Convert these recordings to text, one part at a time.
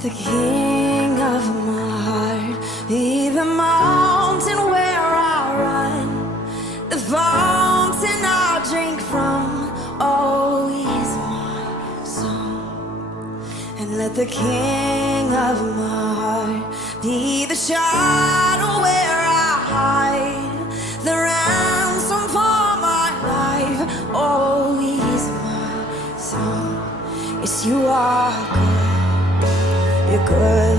The king of my heart, be the mountain where I run, the fountain I drink from. Oh, he's my song. And let the king of my heart be the shadow where I hide, the ransom for my life. Oh, he's my song. Yes, you are good. You're good.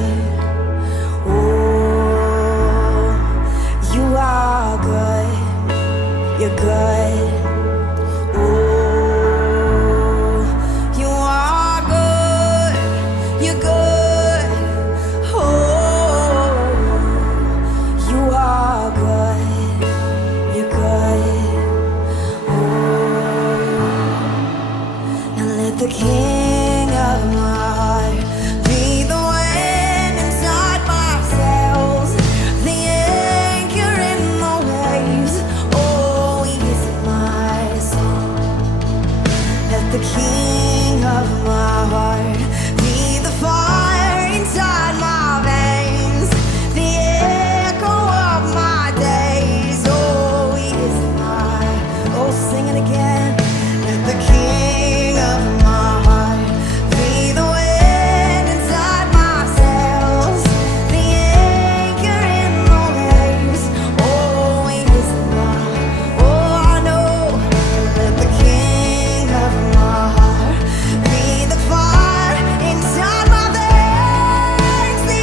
Oh, you are good. You're good. Oh, you are good. You're good. Oh, you are good. You're good. Oh, now let the king of my heart be the wind inside my sails, the anchor in the waves. Oh, he is my song. Let the king of my heart be the fire inside my veins, the echo of my days. Oh, he is my, oh, sing it again. Let the king of my heart be the wind inside my sails, the anchor in the waves. Oh, he is my, oh, I know. Let the king of my heart be the fire inside my veins, the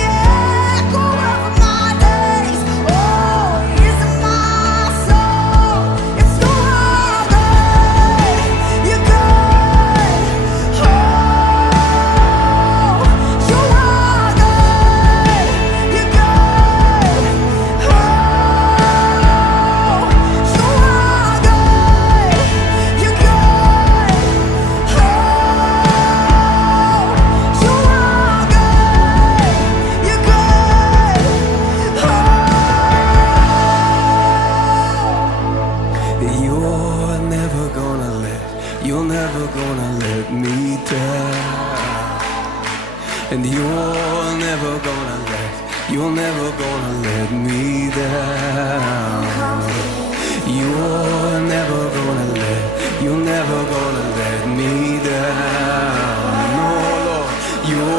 echo of my days. Oh, he is my soul. It's you are good. You're good. Oh, you are good. You're good. Oh, you are good. You're good. Oh, you are good. You're good. You're never gonna let me down. And you're never gonna let me down. You're never gonna let me down. No, Lord, you're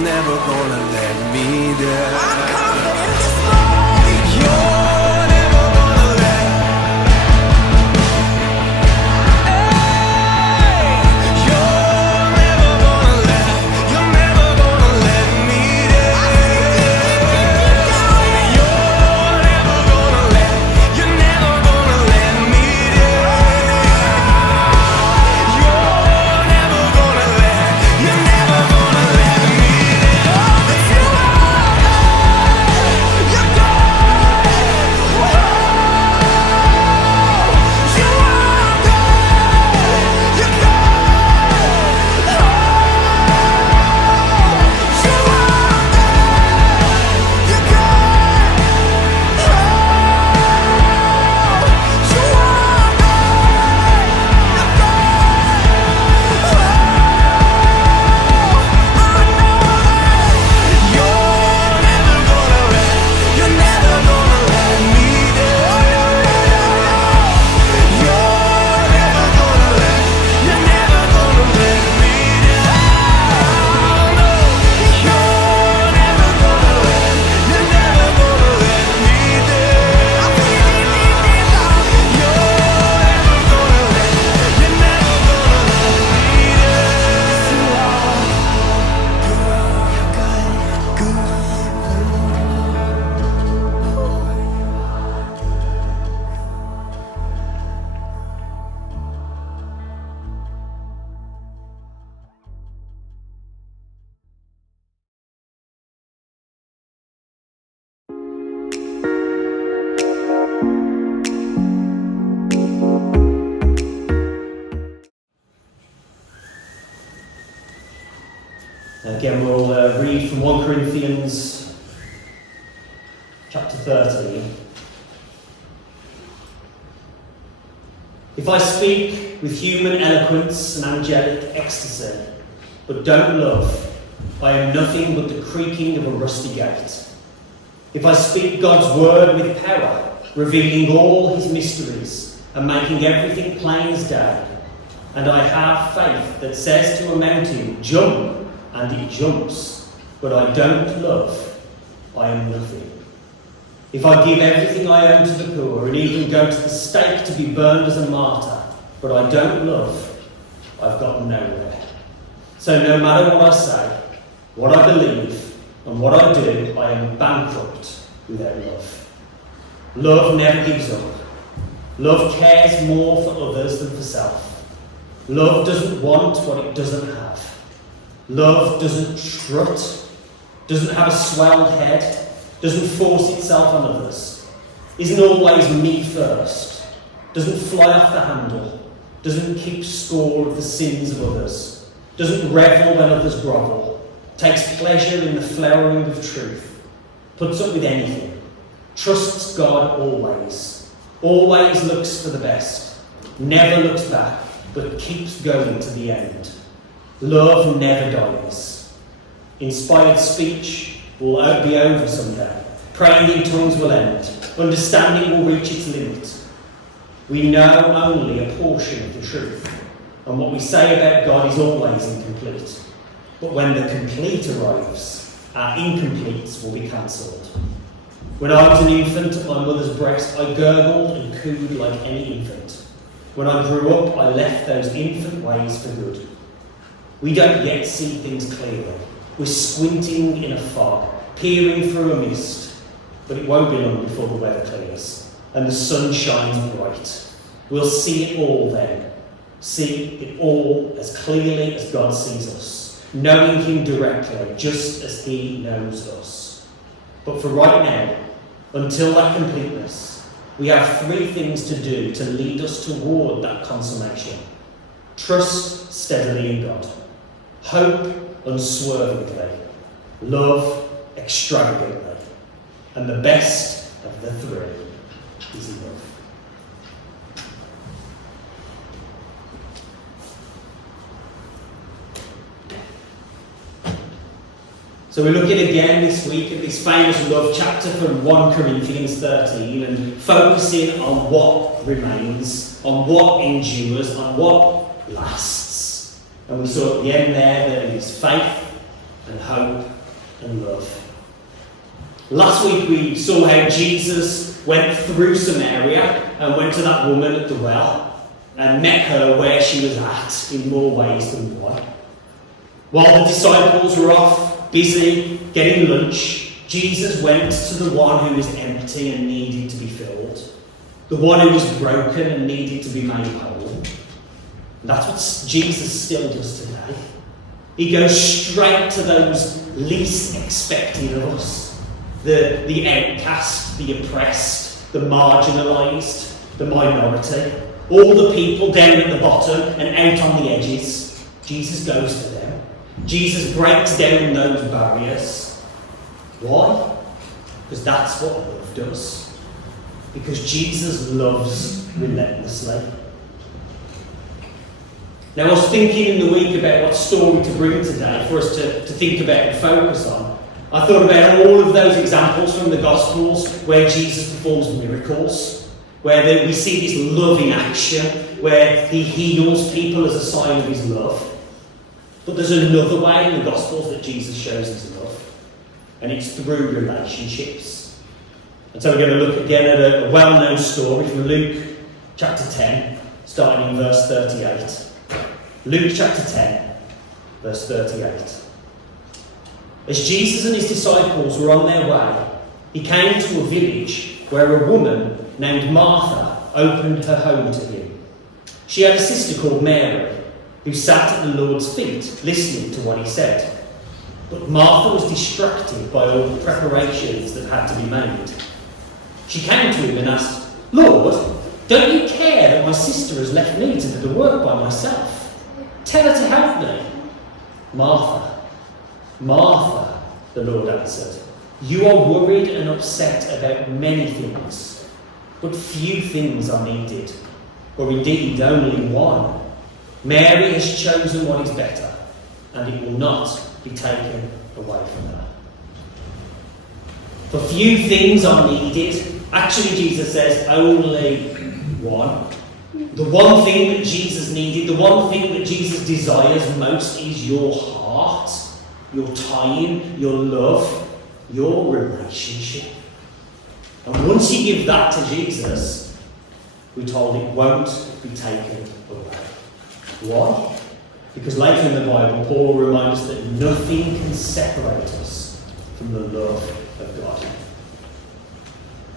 never gonna let me down. I'm confident this morning. You're never gonna let. You're never gonna let me down. You're never gonna let me down. You're never gonna let me Again, we'll read from 1 Corinthians chapter 13. If I speak with human eloquence and angelic ecstasy, but don't love, I am nothing but the creaking of a rusty gate. If I speak God's word with power, revealing all his mysteries and making everything plain as day, and I have faith that says to a mountain, jump, and it jumps, but I don't love, I am nothing. If I give everything I own to the poor and even go to the stake to be burned as a martyr, but I don't love, I've got nowhere. So no matter what I say, what I believe, and what I do, I am bankrupt without love. Love never gives up. Love cares more for others than for self. Love doesn't want what it doesn't have. Love doesn't strut, doesn't have a swelled head, doesn't force itself on others, isn't always me first, doesn't fly off the handle, doesn't keep score of the sins of others, doesn't revel when others grovel, takes pleasure in the flowering of truth, puts up with anything, trusts God always, always looks for the best, never looks back, but keeps going to the end. Love never dies. Inspired speech will be over someday. Praying in tongues will end. Understanding will reach its limit. We know only a portion of the truth, and what we say about God is always incomplete. But when the complete arrives, our incompletes will be cancelled. When I was an infant at my mother's breast, I gurgled and cooed like any infant. When I grew up, I left those infant ways for good. We don't yet see things clearly. We're squinting in a fog, peering through a mist. But it won't be long before the weather clears and the sun shines bright. We'll see it all then. See it all as clearly as God sees us, knowing him directly, just as he knows us. But for right now, until that completeness, we have three things to do to lead us toward that consummation. Trust steadily in God. Hope unswervingly. Love extravagantly. And the best of the three is love. So we're looking again this week at this famous love chapter from 1 Corinthians 13 and focusing on what remains, on what endures, on what lasts. And we saw at the end there that it is faith and hope and love. Last week we saw how Jesus went through Samaria and went to that woman at the well and met her where she was at in more ways than one. While the disciples were off, busy, getting lunch, Jesus went to the one who was empty and needed to be filled, the one who was broken and needed to be made whole. And that's what Jesus still does today. He goes straight to those least expected of us. The outcast, the oppressed, the marginalised, the minority, all the people down at the bottom and out on the edges. Jesus goes to them. Jesus breaks down those barriers. Why? Because that's what love does. Because Jesus loves relentlessly. Now, I was thinking in the week about what story to bring today for us to think about and focus on. I thought about all of those examples from the Gospels where Jesus performs miracles, where we see this love in action, where he heals people as a sign of his love. But there's another way in the Gospels that Jesus shows his love, and it's through relationships. And so we're going to look again at a well-known story from Luke chapter 10, starting in verse 38. Luke chapter 10, verse 38. As Jesus and his disciples were on their way, he came to a village where a woman named Martha opened her home to him. She had a sister called Mary, who sat at the Lord's feet, listening to what he said. But Martha was distracted by all the preparations that had to be made. She came to him and asked, "Lord, don't you care that my sister has left me to do the work by myself? Tell her to help me." "Martha, Martha," the Lord answered, "you are worried and upset about many things, but few things are needed, or indeed only one. Mary has chosen what is better, and it will not be taken away from her. For few things are needed. Actually, Jesus says only one. The one thing that Jesus needed, the one thing that Jesus desires most is your heart, your time, your love, your relationship. And once you give that to Jesus, we're told it won't be taken away. Why? Because later in the Bible, Paul reminds us that nothing can separate us from the love of God.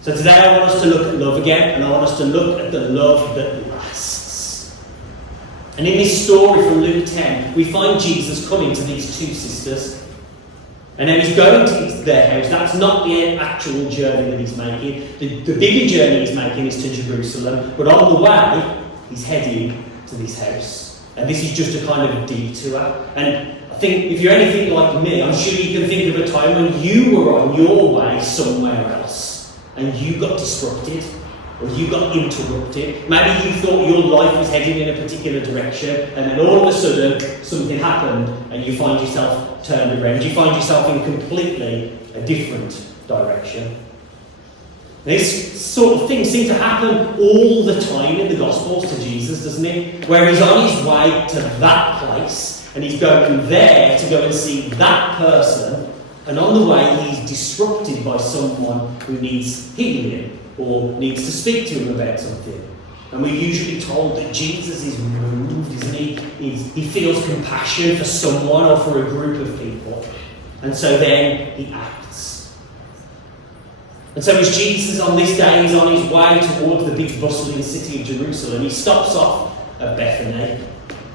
So today I want us to look at love again, and I want us to look at the love that lasts. And in this story from Luke 10, we find Jesus coming to these two sisters. And now he's going to their house. That's not the actual journey that he's making. The bigger journey he's making is to Jerusalem. But on the way, he's heading to this house. And this is just a kind of detour. And I think if you're anything like me, I'm sure you can think of a time when you were on your way somewhere else and you got disrupted or you got interrupted. Maybe you thought your life was heading in a particular direction and then all of a sudden something happened and you find yourself turned around. You find yourself in completely a different direction. This sort of thing seems to happen all the time in the Gospels to Jesus, doesn't it? Where he's on his way to that place and he's going there to go and see that person, and on the way he's disrupted by someone who needs healing or needs to speak to him about something. And we're usually told that Jesus is moved, isn't he? He feels compassion for someone or for a group of people. And so then he acts. And so as Jesus on this day is on his way towards the big bustling city of Jerusalem, he stops off at Bethany.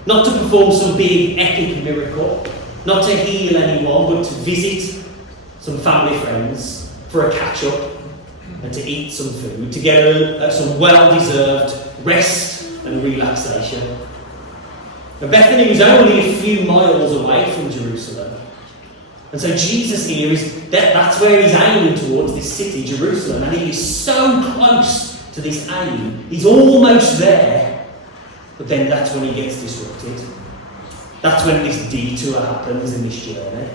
Not to perform some big epic miracle, not to heal anyone, but to visit some family friends for a catch-up and to eat some food, to get some well-deserved rest and relaxation. Now, Bethany was only a few miles away from Jerusalem. And so Jesus here that's where he's aiming towards, this city, Jerusalem. And he is so close to this aim. He's almost there. But then that's when he gets disrupted. That's when this detour happens in this journey.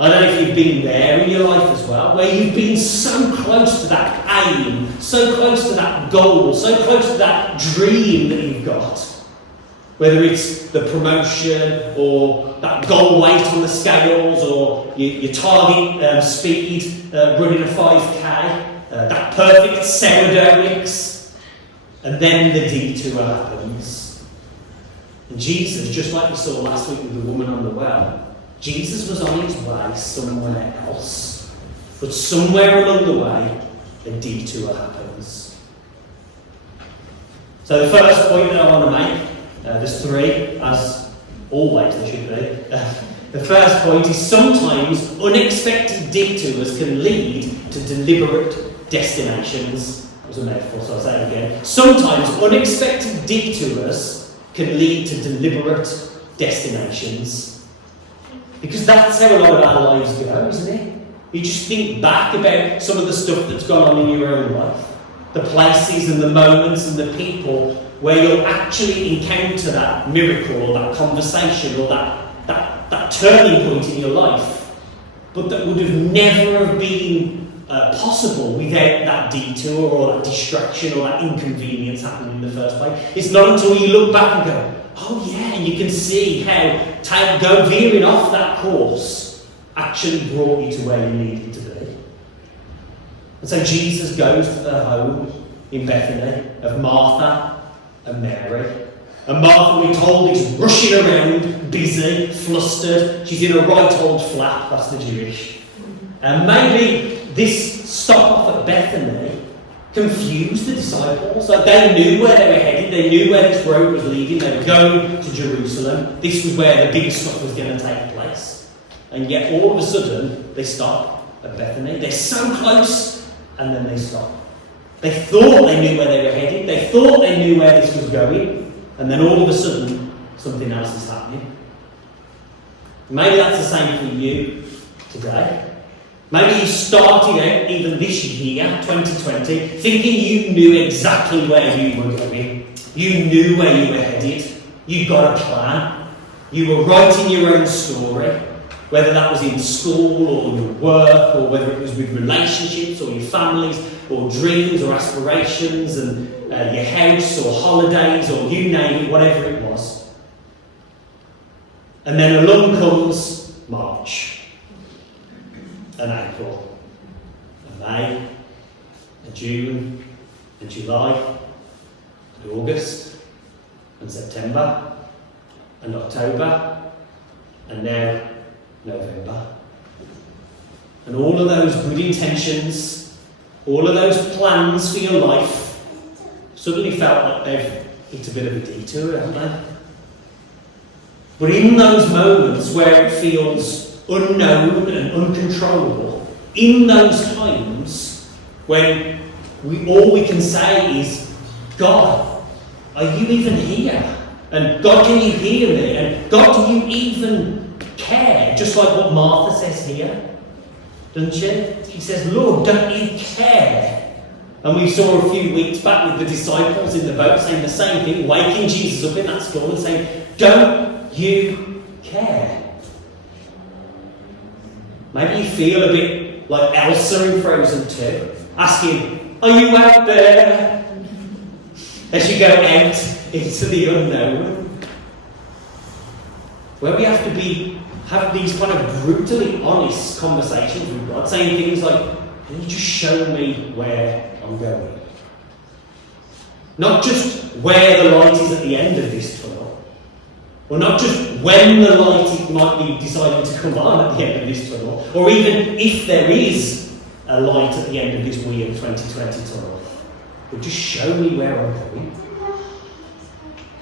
I don't know if you've been there in your life as well, where you've been so close to that aim, so close to that goal, so close to that dream that you've got. Whether it's the promotion or that goal weight on the scales or your target speed running a 5k, that perfect sourdough mix, and then the detour happens. And Jesus, just like we saw last week with the woman on the well, Jesus was on his way somewhere else, but somewhere along the way, a detour happens. So the first point that I want to make, there's three, as always there should be. The first point is sometimes unexpected detours can lead to deliberate destinations. That was a metaphor, so I'll say it again. Sometimes unexpected detours can lead to deliberate destinations. Because that's how a lot of our lives go, isn't it? You just think back about some of the stuff that's gone on in your own life. The places and the moments and the people where you'll actually encounter that miracle or that conversation or that turning point in your life. But that would have never have been possible without that detour or that distraction or that inconvenience happening in the first place. It's not until you look back and go, oh yeah, and you can see how veering off that course actually brought you to where you needed to be. And so Jesus goes to the home in Bethany of Martha and Mary. And Martha, we're told, is rushing around, busy, flustered. She's in a right old flap, that's the Jewish. And maybe this stop off at Bethany confused the disciples. Like they knew where they were headed, they knew where this road was leading, they were going to Jerusalem. This was where the big stuff was going to take place. And yet all of a sudden, they stop at Bethany. They're so close, and then they stop. They thought they knew where they were headed, they thought they knew where this was going, and then all of a sudden, something else is happening. Maybe that's the same for you today. Maybe you started out even this year, 2020, thinking you knew exactly where you were going. You knew where you were headed. You got a plan. You were writing your own story, whether that was in school or your work, or whether it was with relationships or your families or dreams or aspirations and your house or holidays or you name it, whatever it was. And then along comes March and April and May and June and July and August and September and October and now November. And all of those good intentions, all of those plans for your life suddenly felt like they've hit a bit of a detour, haven't they? But in those moments where it feels unknown and uncontrollable, in those times when all we can say is, God, are you even here? And God, can you hear me? And God, do you even care? Just like what Martha says here, doesn't she? She says, Lord, don't you care? And we saw a few weeks back with the disciples in the boat saying the same thing, waking Jesus up in that storm and saying, don't you care? Maybe you feel a bit like Elsa in Frozen 2, asking, are you out there? As you go out into the unknown. Where we have to have these kind of brutally honest conversations with God, saying things like, can you just show me where I'm going? Not just where the light is at the end of this tunnel, or not just when the light might be deciding to come on at the end of this tunnel, or even if there is a light at the end of this weird 2020 tunnel, but just show me where I'm going.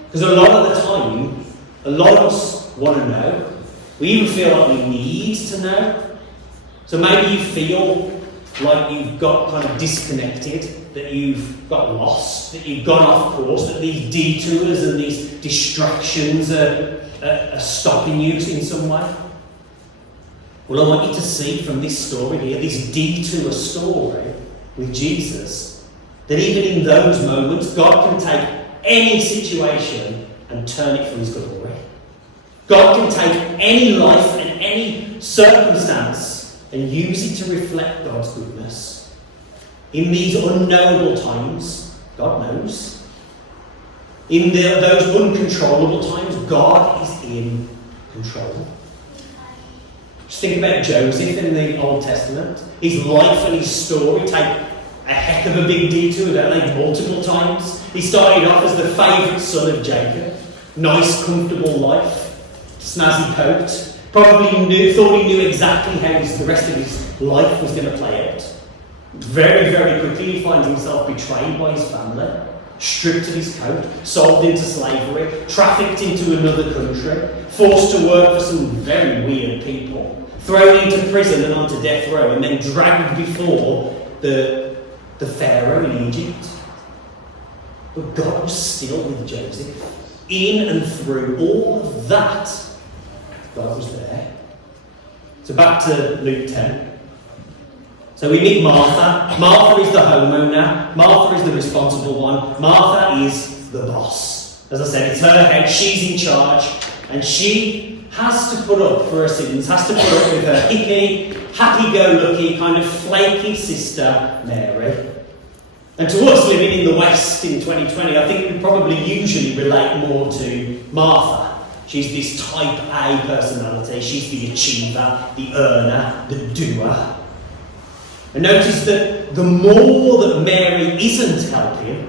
Because a lot of the time, a lot of us want to know. We even feel like we need to know. So maybe you feel like you've got kind of disconnected, that you've got lost, that you've gone off course, that these detours and these distractions are stopping you in some way. Well, I want you to see from this story here, this detour story with Jesus, that even in those moments, God can take any situation and turn it for his glory. God can take any life and any circumstance and use it to reflect God's goodness. In these unknowable times, God knows. In those uncontrollable times, God is in control. Just think about Joseph in the Old Testament. His life and his story take a heck of a big detour, don't they? Multiple times. He started off as the favourite son of Jacob. Nice, comfortable life. Snazzy coat. Probably thought he knew exactly how the rest of his life was going to play out. Very, very quickly he finds himself betrayed by his family, stripped of his coat, sold into slavery, trafficked into another country, forced to work for some very weird people, thrown into prison and onto death row, and then dragged before the Pharaoh in Egypt. But God was still with Joseph. In and through all of that, God was there. So back to Luke 10. So we meet Martha. Martha is the homeowner. Martha is the responsible one. Martha is the boss. As I said, it's her head. She's in charge. And she has to put up for her sins, has to put up with her hippie, happy-go-lucky, kind of flaky sister, Mary. And to us living in the West in 2020, I think we probably usually relate more to Martha. She's this type A personality. She's the achiever, the earner, the doer. And notice that the more that Mary isn't helping,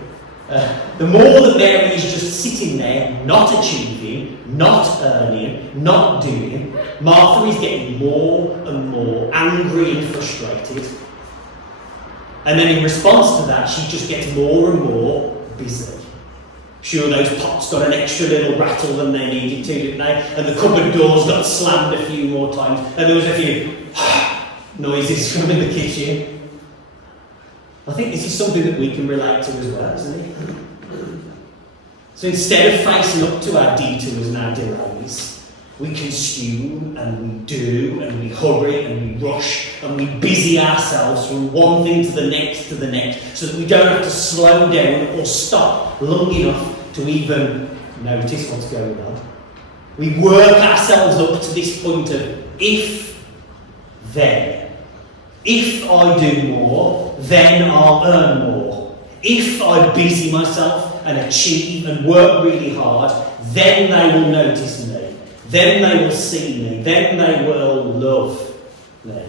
the more that Mary is just sitting there, not achieving, not earning, not doing, Martha is getting more and more angry and frustrated. And then in response to that, she just gets more and more busy. Sure, those pots got an extra little rattle than they needed to, didn't they? And the cupboard doors got slammed a few more times. And there was a few noises from in the kitchen. I think this is something that we can relate to as well, isn't it? So instead of facing up to our detours and our delays, we consume and we do and we hurry and we rush and we busy ourselves from one thing to the next so that we don't have to slow down or stop long enough to even notice what's going on. We work ourselves up to this point of if, then. If I do more, then I'll earn more. If I busy myself and achieve and work really hard, then they will notice me. Then they will see me. Then they will love me.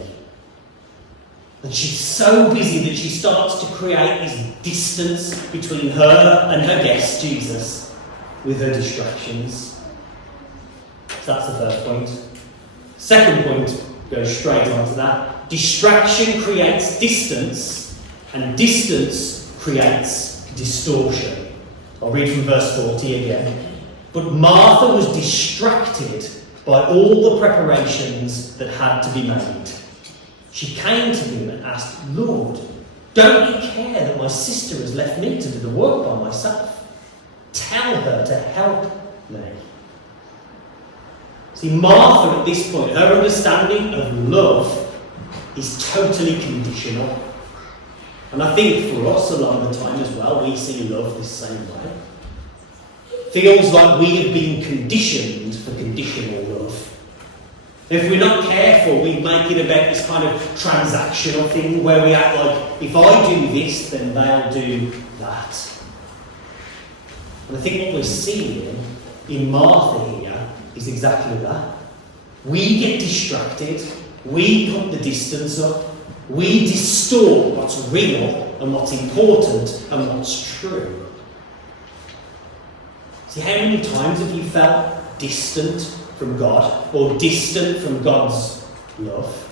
And she's so busy that she starts to create this distance between her and her guest, Jesus, with her distractions. So that's the first point. Second point goes straight on to that. Distraction creates distance, and distance creates distortion. I'll read from verse 40 again. But Martha was distracted by all the preparations that had to be made. She came to him and asked, Lord, don't you care that my sister has left me to do the work by myself? Tell her to help me. See, Martha at this point, her understanding of love is totally conditional. And I think for us a lot of the time as well, we see love the same way. Feels like we have been conditioned for conditional love. If we're not careful, we make it about this kind of transactional thing where we act like, if I do this, then they'll do that. And I think what we're seeing in Martha here is exactly that. We get distracted, we put the distance up, we distort what's real and what's important and what's true. See, how many times have you felt distant from God or distant from God's love?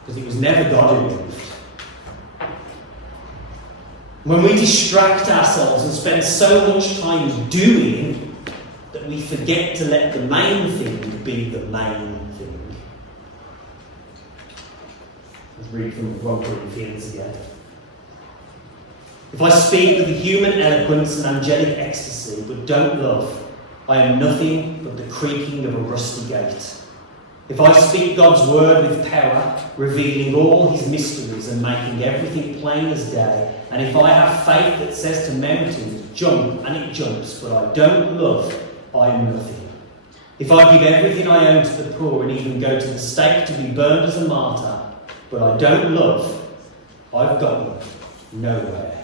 Because it was never God who moved. When we distract ourselves and spend so much time doing that we forget to let the main thing be the main thing. Let's read from 1 Corinthians again. If I speak with human eloquence and angelic ecstasy, but don't love, I am nothing but the creaking of a rusty gate. If I speak God's word with power, revealing all his mysteries and making everything plain as day, and if I have faith that says to mountains, jump, and it jumps, but I don't love, I am nothing. If I give everything I own to the poor and even go to the stake to be burned as a martyr, but I don't love, I've gotten nowhere.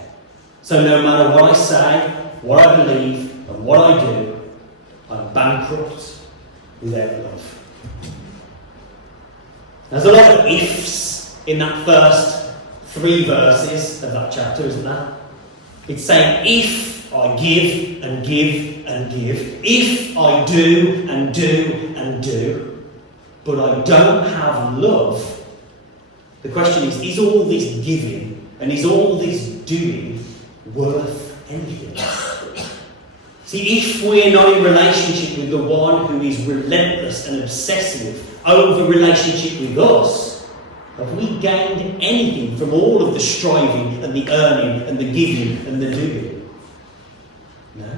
So no matter what I say, what I believe, and what I do, I'm bankrupt without love. There's a lot of ifs in that first 3 verses of that chapter, isn't there? It's saying, if I give and give and give, if I do and do and do, but I don't have love, the question is all this giving and is all this doing worth anything? See, if we're not in relationship with the one who is relentless and obsessive over relationship with us, have we gained anything from all of the striving and the earning and the giving and the doing? No.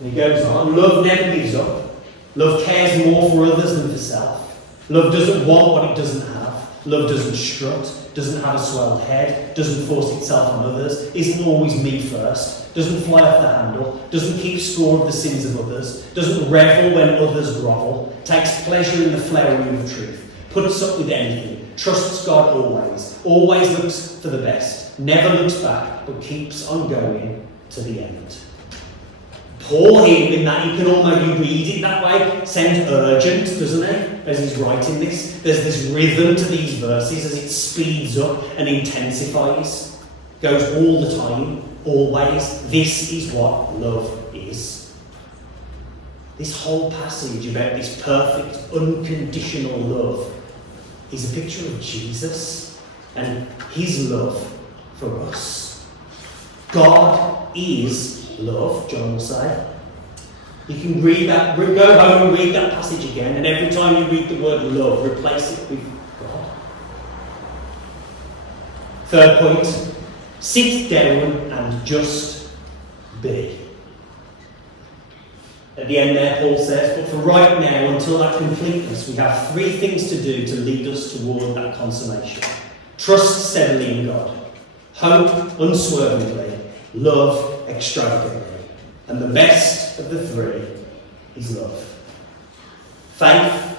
And he goes on, love never gives up. Love cares more for others than for self. Love doesn't want what it doesn't have. Love doesn't strut, doesn't have a swelled head, doesn't force itself on others, isn't always me first, doesn't fly off the handle, doesn't keep score of the sins of others, doesn't revel when others grovel, takes pleasure in the flowering of truth, puts up with anything, trusts God always looks for the best, never looks back, but keeps on going to the end. Paul here, in that you can almost read it that way, sounds urgent, doesn't it, as he's writing this? There's this rhythm to these verses as it speeds up and intensifies. Goes all the time, always. This is what love is. This whole passage about this perfect, unconditional love is a picture of Jesus and his love for us. God is love, John will say. You can read that, go home and read that passage again, and every time you read the word love, replace it with God. Third point, sit down and just be. At the end there, Paul says, but for right now, until that completeness, we have 3 things to do to lead us toward that consummation. Trust steadily in God. Hope unswervingly. Love extravagantly. And the best of the three is love. Faith,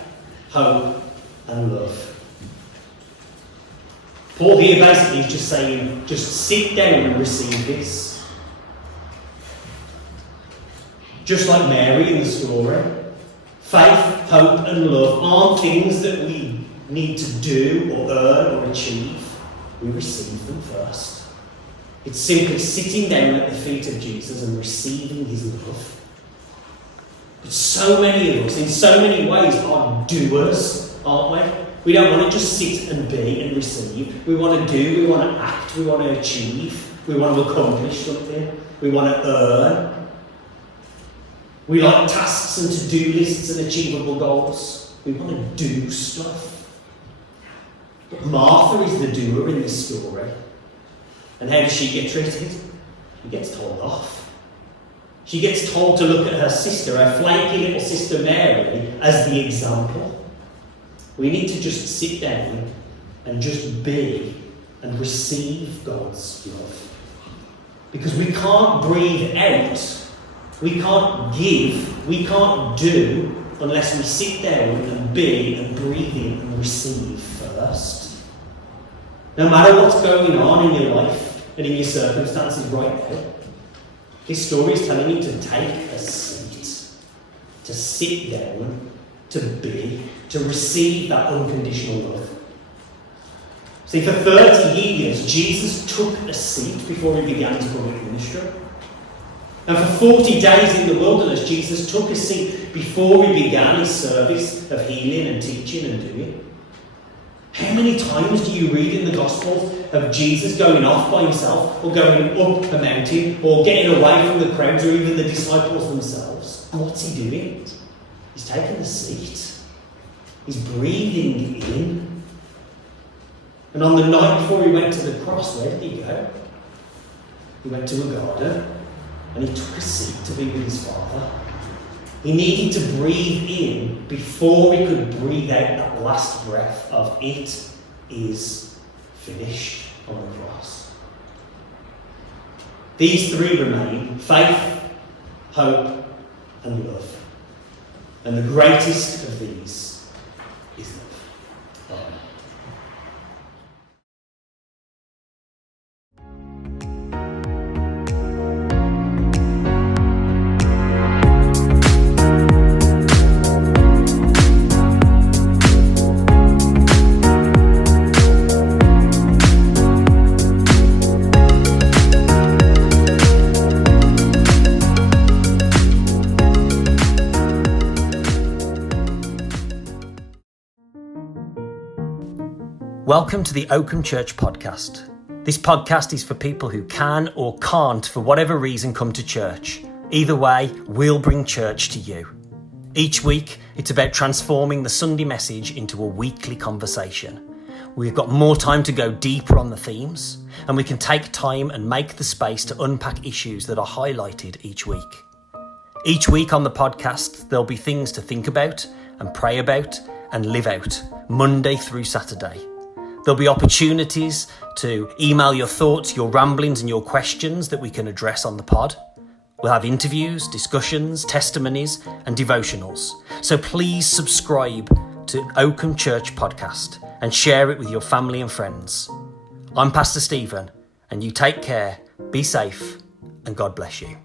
hope, and love. Paul here basically is just saying, just sit down and receive this. Just like Mary in the story. Faith, hope, and love aren't things that we need to do or earn or achieve. We receive them first. It's simply sitting down at the feet of Jesus and receiving his love. But so many of us, in so many ways, are doers, aren't we? We don't want to just sit and be and receive. We want to do, we want to act, we want to achieve, we want to accomplish something, we want to earn. We like tasks and to-do lists and achievable goals. We want to do stuff. But Martha is the doer in this story. And how does she get treated? She gets told off. She gets told to look at her sister, her flaky little sister Mary, as the example. We need to just sit down and just be and receive God's love. Because we can't breathe out, we can't give, we can't do unless we sit down and be and breathe in and receive first. No matter what's going on in your life and in your circumstances right now, this story is telling you to take a seat, to sit down, to be, to receive that unconditional love. See, for 30 years, Jesus took a seat before he began his public ministry. And for 40 days in the wilderness, Jesus took a seat before he began his service of healing and teaching and doing. How many times do you read in the Gospels of Jesus going off by himself, or going up a mountain, or getting away from the crowds, or even the disciples themselves? And what's he doing? He's taking a seat. He's breathing in. And on the night before he went to the cross, where did he go? He went to a garden and he took a seat to be with his Father. He needed to breathe in before he could breathe out that last breath of "it is finished" on the cross. These three remain: faith, hope, and love. And the greatest of these is love. Amen. Welcome to the Oakham Church podcast. This podcast is for people who can or can't, for whatever reason, come to church. Either way, we'll bring church to you. Each week, it's about transforming the Sunday message into a weekly conversation. We've got more time to go deeper on the themes, and we can take time and make the space to unpack issues that are highlighted each week. Each week on the podcast, there'll be things to think about and pray about and live out, Monday through Saturday. There'll be opportunities to email your thoughts, your ramblings and your questions that we can address on the pod. We'll have interviews, discussions, testimonies and devotionals. So please subscribe to Oakham Church Podcast and share it with your family and friends. I'm Pastor Stephen, and you take care, be safe, and God bless you.